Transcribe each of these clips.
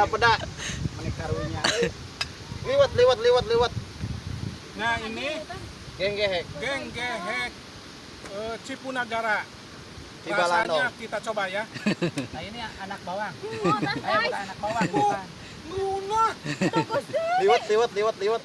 Ada peda. Menikarunya. Liwat. Nah ini Geng gehek. Cipunagara. Cibalano. Rasanya kita coba ya. Nah ini anak bawang. Bukan anak bawang, bukan. Murah. Liwat.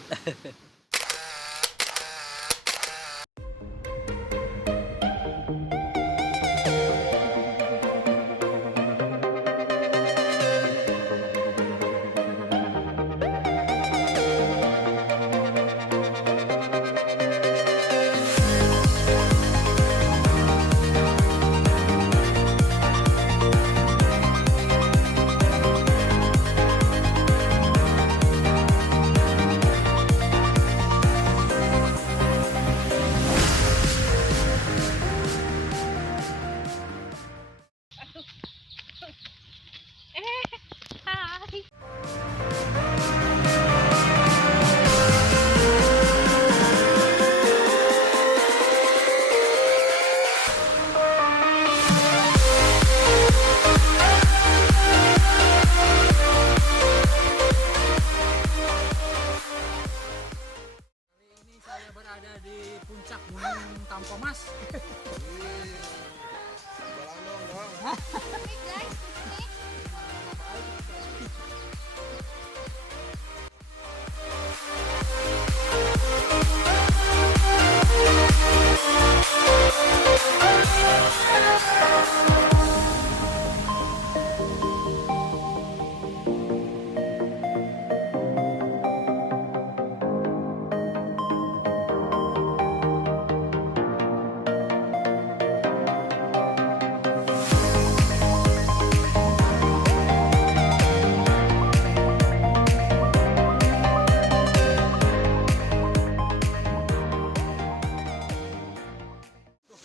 Berada di puncak gunung Tampomas.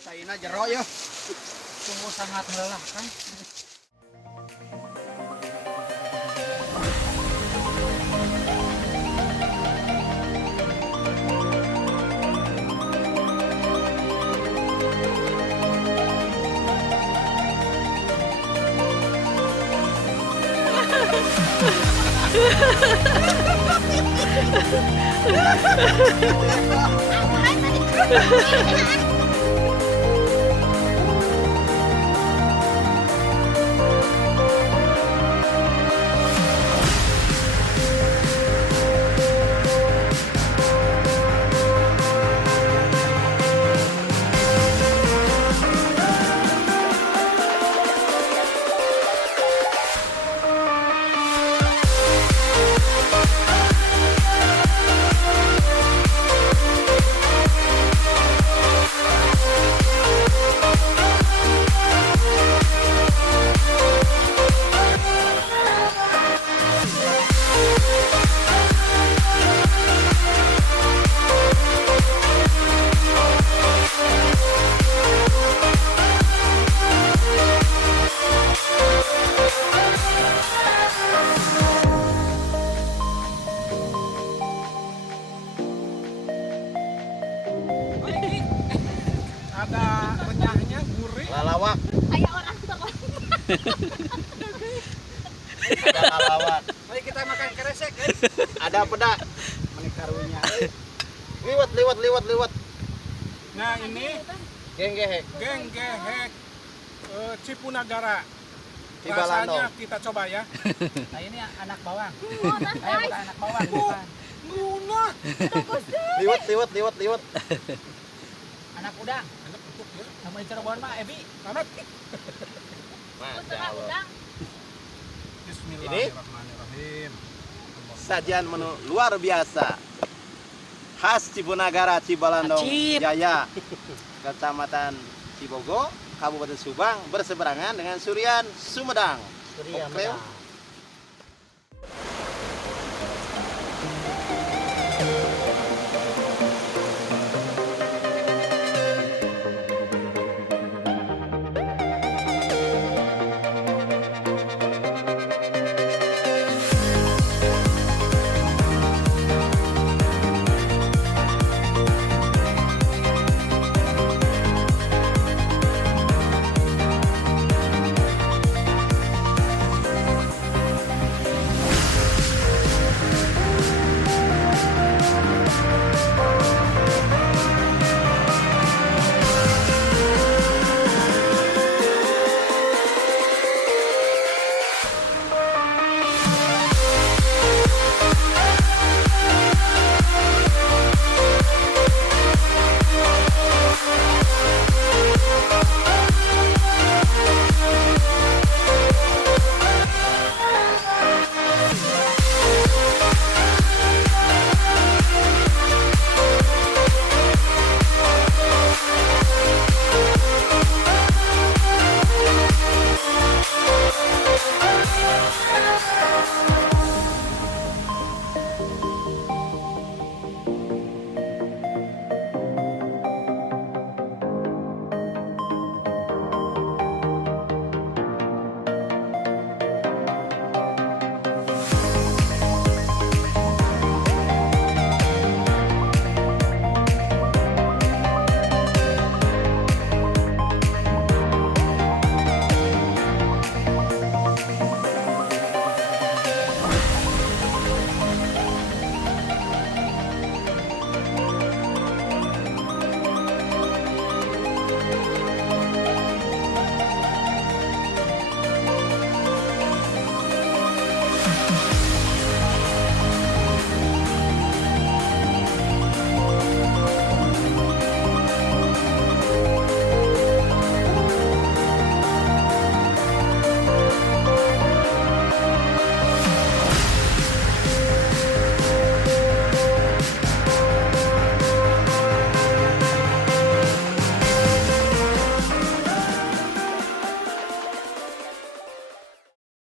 Saina jero ya. Sungguh sangat melelahkan. Ada renyahnya, gurih. Lalawak. Kayak orang tua. Ada lalawak. Mari kita makan kresek. Ada peda. Menikarunya. Liwat. Nah ini Geng gehek. Cipunagara. Cibalano. Rasanya kita coba ya. Nah ini anak bawang. Bukan Bukan anak bawang, bukan. Murah. Liwat. Anak udang. Enak untuk ya. Nama di Cirebon mah Ebi. Anak. Masya Allah. Bismillahirrahmanirrahim. Sajian menu luar biasa. Khas Cipunagara, Cibalano, Acip. Jaya, Kecamatan Cibogo, Kabupaten Subang, berseberangan dengan Surian, Sumedang. Surya Oke. Medang.